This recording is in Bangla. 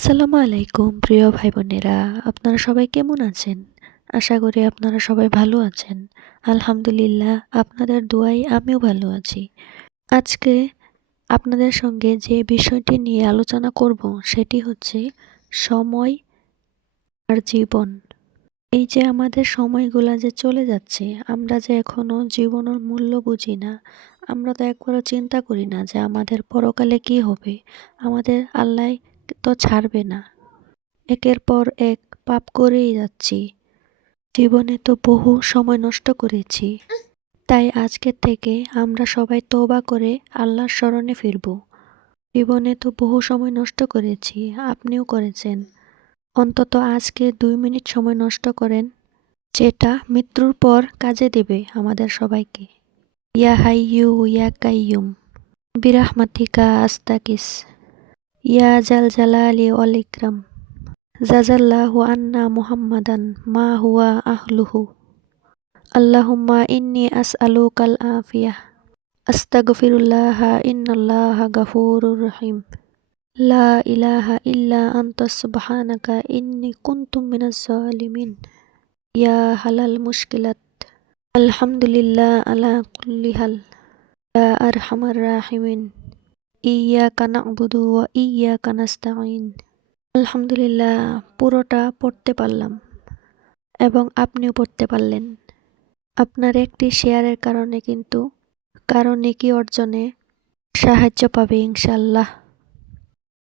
আসসালামু আলাইকুম প্রিয় ভাই বোনেরা, আপনারা সবাই কেমন আছেন? আশা করি আপনারা সবাই ভালো আছেন। আলহামদুলিল্লাহ, আপনাদের দোয়ায় আমিও ভালো আছি। আজকে আপনাদের সঙ্গে যে বিষয়টি নিয়ে আলোচনা করব সেটি হচ্ছে সময় আর জীবন। এই যে আমাদের সময়গুলা যে চলে যাচ্ছে, আমরা যে এখনো জীবনের মূল্য বুঝি না। আমরা তো একবারও চিন্তা করি না যে আমাদের পরকালে কি হবে। আমাদের আল্লাহ তো ছাড়বে না। একের পর এক পাপ করেই যাচ্ছি। জীবনে তো বহু সময় নষ্ট করেছি। তাই আজকের থেকে আমরা সবাই তওবা করে আল্লাহর শরণে ফিরব। জীবনে তো বহু সময় নষ্ট করেছি, আপনিও করেছেন। অন্তত আজকে ২ মিনিট সময় নষ্ট করেন, যেটা মৃত্যুর পর কাজে দেবে আমাদের সবাইকে। ইয়া হাইয়ু ইয়া কাইয়ুম বিরাহমাতিকা আস্তাগিস ইয়া জাল জালালি ওয়াল ইকরাম জাজাল্লাহু আন্না মুহাম্মাদান মা হুয়া আহলুহু। আল্লাহুম্মা ইন্নী আসআলুকাল আফিয়াহ আস্তাগফিরুল্লাহা ইন্নাল্লাহা গাফুরুর রহিম। লা ইলাহা ইল্লা আনতা সুবহানাকা ইন্নী কুনতু মিনাজ জালিমিন। ইয়া হালাল মুশকিলাত আলহামদুলিল্লাহ আলা কুল্লি হাল। ইয়া আরহামার রাহিমিন। ইয়্যাকা না'বুদু ওয়া ইয়্যাকা নাস্তাঈন। আলহামদুলিল্লাহ, পুরোটা পড়তে পারলাম এবং আপনিও পড়তে পারলেন। আপনার একটি শেয়ারের কারণে কিন্তু কারো নেকি অর্জনে সাহায্য পাবে ইনশাআল্লাহ।